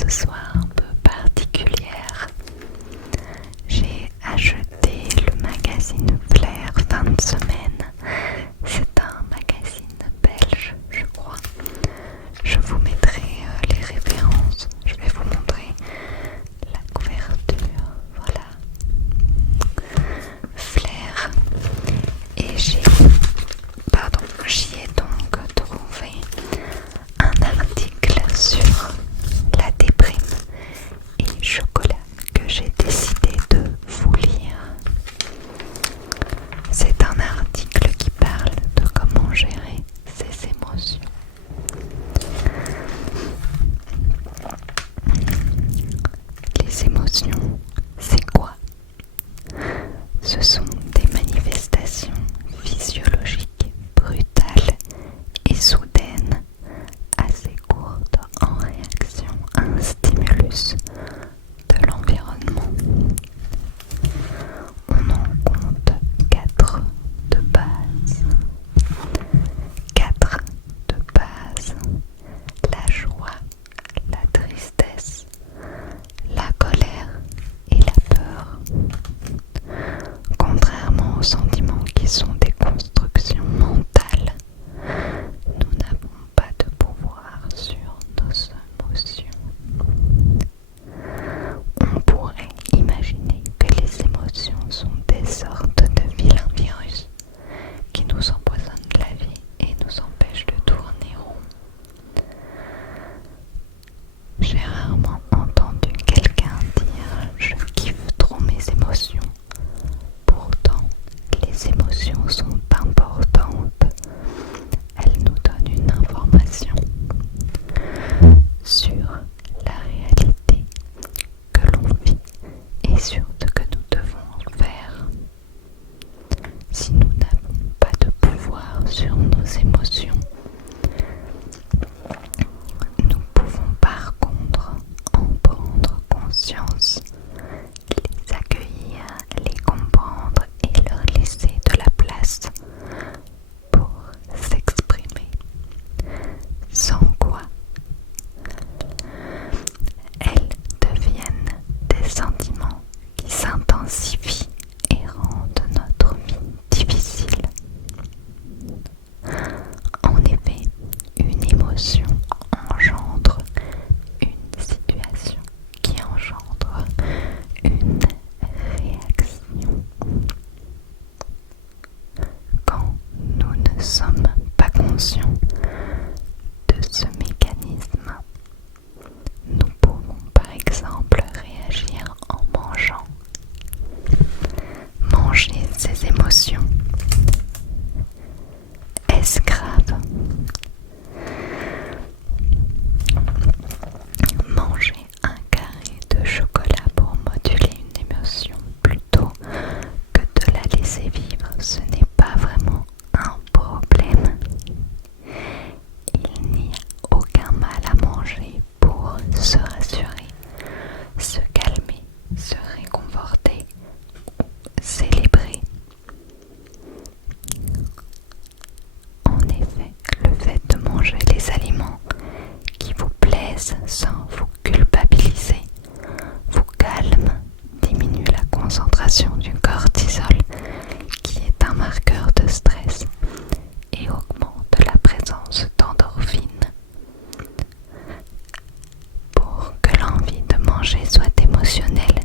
ce soir un peu particulière. J'ai acheté le magazine Flair fin de semaine. C'est un magazine belge, je crois. Je vous mettrai les références. Je vais vous montrer la couverture. Voilà. Flair. Et j'y ai donc trouvé un article sur la déprime et chocolat que j'ai décidé de vous lire. C'est un article qui parle de comment gérer ses émotions. Les émotions, c'est quoi? Ce sont des manifestations physiologiques brutales et soudaines, assez courtes en réaction à un stimulus de l'environnement. On en compte 4 de base. 4 de base. La joie, la tristesse, la colère et la peur. Contrairement aux sentiments qui sont des constructions mentales, nous n'avons pas de pouvoir sur nos émotions. On pourrait imaginer que les émotions sont des sortes de vilains virus qui nous empoisonnent la vie et nous empêchent de tourner rond. J'ai rarement entendu quelqu'un dire « je kiffe trop mes émotions ». Pourtant, les émotions sont importantes. Elles nous donnent une information sur la réalité que l'on vit et sur ce que nous devons faire. Si nous n'avons pas de pouvoir sur nos émotions, nous pouvons par contre en prendre conscience, les accueillir, les comprendre et leur laisser de la place pour s'exprimer. Sans quoi elles deviennent des sentiments qui s'intensifient et rendent notre vie difficile. En effet, une émotion engendre une situation qui engendre une réaction. Quand nous ne sommes pas conscients de ce mécanisme, nous pouvons par exemple réagir en mangeant. Manger ses émotions. Est-ce grave? Manger un carré de chocolat pour moduler une émotion plutôt que de la laisser vivre, ce n'est pas vraiment un problème. Il n'y a aucun mal à manger pour se rassurer, se calmer, se réconforter ou célébrer. En effet, le fait de manger les aliments qui vous plaisent sans vous culpabiliser vous calme, diminue la concentration du cortisol qui est un marqueur de stress et augmente la présence d'endorphines. Pour que l'envie de manger soit émotionnelle,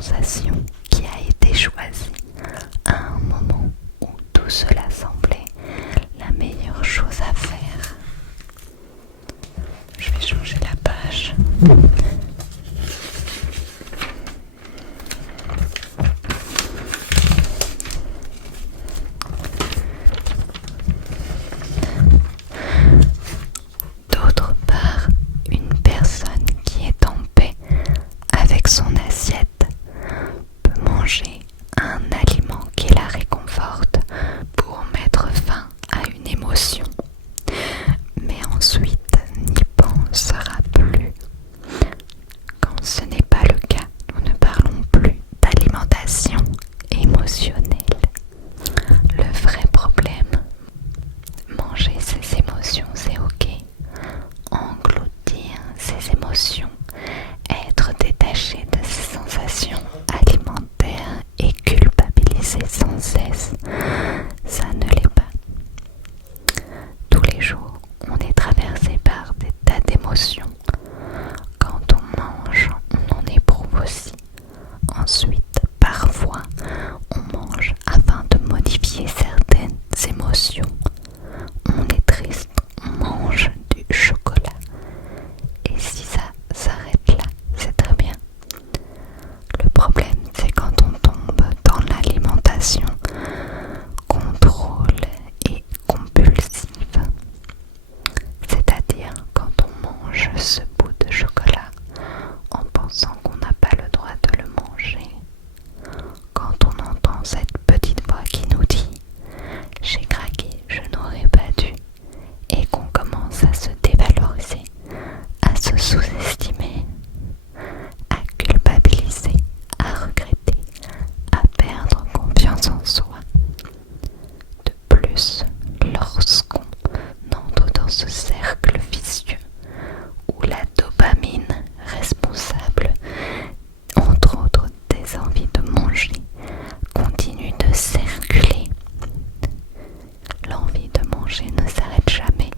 sensation qui a été choisie à un moment où tout cela semblait la meilleure chose à faire. Je vais changer la page. D'autre part, une personne qui est en paix avec son assiette peut manger un aliment qui la réconforte pour mettre fin à une émotion, mais ensuite n'y pensera plus. Quand ce n'est pas le cas, nous ne parlons plus d'alimentation émotionnelle. Le vrai problème, manger ses émotions, c'est ok. Engloutir ses émotions, être détaché de ses sensations alimentaires et culpabiliser sans cesse, ça ne l'est pas. Tous les jours, on est traversé par des tas d'émotions. Quand on mange, on en éprouve aussi. Ensuite, parfois, on mange afin de modifier certaines émotions. On est triste, on mange du chocolat. Et si ça s'arrête là, c'est très bien. Le problème, c'est quand on tombe dans l'alimentation contrôle et compulsive. C'est-à-dire quand on mange ce bout de chocolat en pensant qu'on n'a pas le droit de le manger. Quand on entend cette petite voix qui nous dit « J'ai craqué, je n'aurais pas dû » et qu'on commence à se dévaloriser, à se sous-estimer, à culpabiliser, à regretter, à perdre confiance en soi. De plus, lorsqu'on entre dans ce cercle vicieux où la dopamine responsable, entre autres des envies de manger, continue de circuler, l'envie de manger ne s'arrête jamais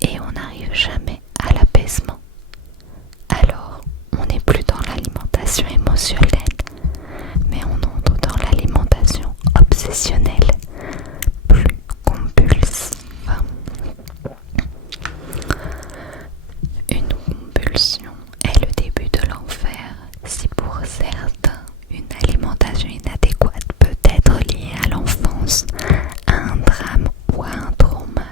et on n'arrive jamais à l'apaisement. Alors, on n'est plus dans l'alimentation émotionnelle, mais on entre dans l'alimentation obsessionnelle, plus compulsive. Une compulsion est le début de l'enfer. Si pour certains, une alimentation inadéquate peut être liée à l'enfance, à un drame ou à un trauma,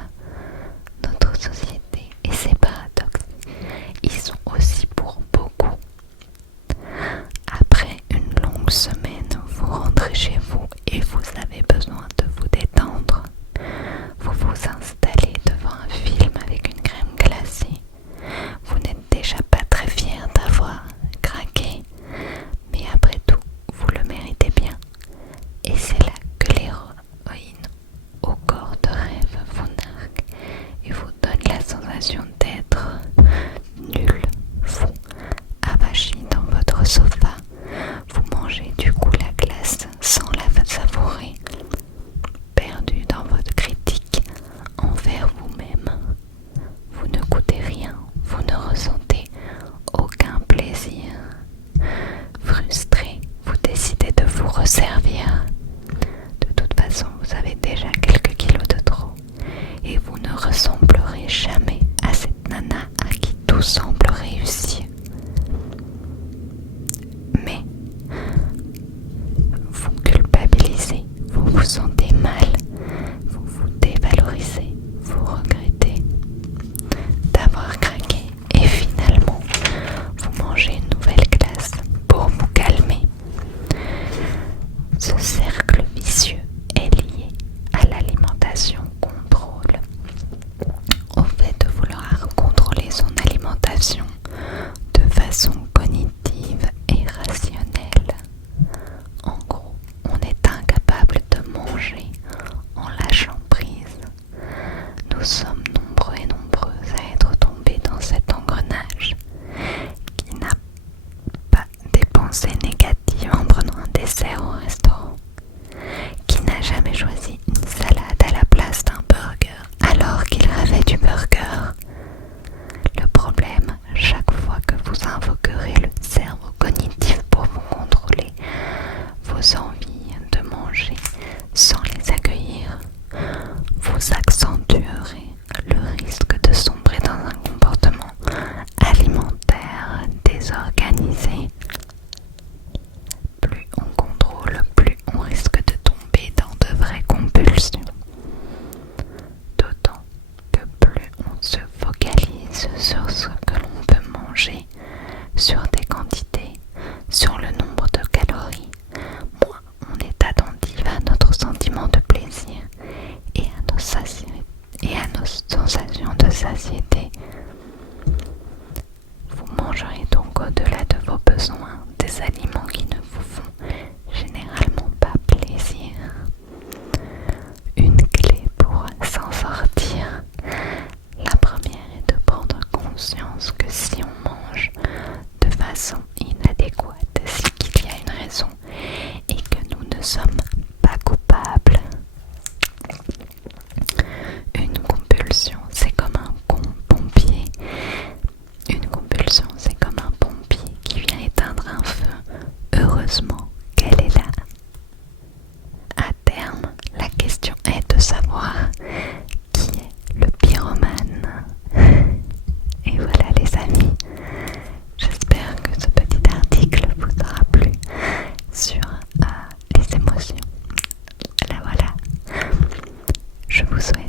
notre société et ses paradoxes y sont aussi pour beaucoup. Après une longue semaine, vous rentrez chez vous et vous avez besoin de vous détendre. Vous vous installez devant un film avec une crème glacée. Vous n'êtes déjà pas très fier d'avoir craqué, mais après tout, vous le méritez bien. Et c'est là que l'héroïne au corps de rêve vous nargue et vous donne la sensation d'être nul, fou, avachi dans votre sofa. Vous mangez du coup la glace sans la savourer, perdu dans votre critique envers vous-même. Vous ne goûtez rien, vous ne ressentez aucun plaisir. Frustré, vous décidez de vous resservir. De toute façon, vous avez déjà quelques kilos de trop et vous ne ressemblerez jamais à cette nana à qui tout semble réussir. Mais vous culpabilisez, vous vous sentez mal, vous vous dévalorisez, vous regrettez d'avoir craqué et finalement vous mangez une nouvelle glace pour vous calmer. Ce cercle vicieux est lié à l'alimentation contrôle, au fait de vouloir contrôler son alimentation de façon cognitive et rationnelle. En gros, on est incapable de manger en lâchant prise. Nous sommes nombreux et nombreuses à être tombés dans cet engrenage qui n'a pas des pensées négatives en prenant un dessert au restaurant, ne sommes pas coupables. Une compulsion, c'est comme un pompier. Une compulsion, c'est comme un pompier qui vient éteindre un feu. Heureusement qu'elle est là. À terme, la question est de savoir qui est le pyromane. Et voilà les amis, j'espère que ce petit article vous aura plu sur les émotions. Voilà, je vous souhaite